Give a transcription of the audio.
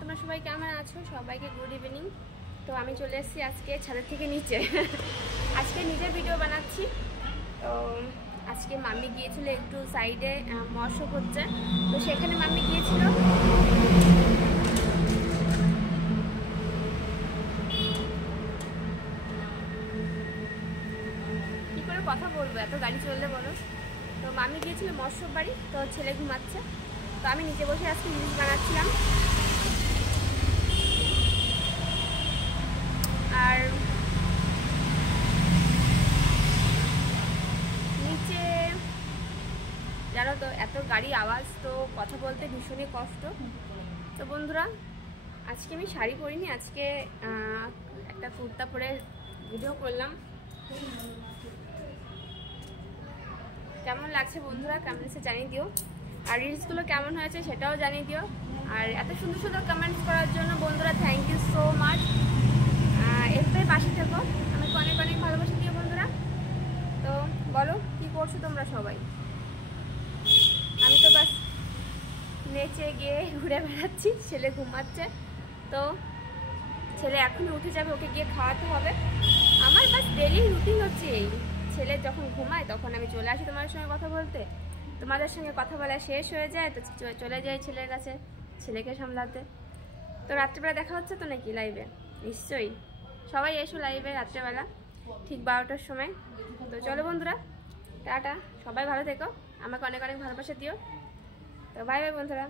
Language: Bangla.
তোমরা সবাই কেমন আছো? সবাইকে গুড ইভিনিং। তো আমি চলে এসেছি আজকে ছাদের থেকে নিচে। আজকে নিজের ভিডিও বানাচ্ছি। তো আজকে মাম্মি গিয়েছিল একটু সাইডে, মশক হচ্ছে, তো সেখানে মাম্মি গিয়েছিল। কি করে কথা বলবো, এত গাড়ি চললে বলো। তো মাম্মি গিয়েছিল মৎস্য বাড়ি, তো ছেলে ঘুমাচ্ছে, তো আমি নিচে বসে আজকে রিলস বানাচ্ছিলাম। আর নিচে জানো তো এত গাড়ির আওয়াজ, তো কথা বলতে ভীষণই কষ্ট। তো বন্ধুরা, আজকে আমি শাড়ি পরিনি, আজকে একটা কুর্তা পরে ভিডিও করলাম। কেমন লাগছে বন্ধুরা, কমেন্টসে জানিয়ে দিও। আর রিলসগুলো কেমন হয়েছে সেটাও জানিয়ে দিও। আর এত সুন্দর সুন্দর কমেন্টস করার জন্য বন্ধুরা থ্যাংক ইউ সো মাচ। এরপরে পাশে থেকো, আমাকে অনেক অনেক ভালোবাসা দিও বন্ধুরা। তো বলো, কি করছো তোমরা সবাই? আমি তো বাস নেচে গিয়ে ঘুরে বেড়াচ্ছি, ছেলে ঘুমাচ্ছে। তো ছেলে এখনই উঠে যাবে, ওকে গিয়ে খাওয়াতে হবে। আমার বাস ডেলি রুটিন হচ্ছে এই, ছেলে যখন ঘুমায় তখন আমি চলে আসি তোমাদের সঙ্গে কথা বলতে। তোমাদের সঙ্গে কথা বলা শেষ হয়ে যায় তো চলে যাই ছেলের কাছে, ছেলেকে সামলাতে। তো রাত্রিবেলা দেখা হচ্ছে তো নাকি লাইভে? নিশ্চয়ই, সবাই এসো লাইভে রাত্রেবেলা ঠিক 12টার সময়। তো চলো বন্ধুরা, টাটা, সবাই ভালো থেকো, আমাকে অনেক অনেক ভালোবাসা দিও। তো বাই বাই বন্ধুরা।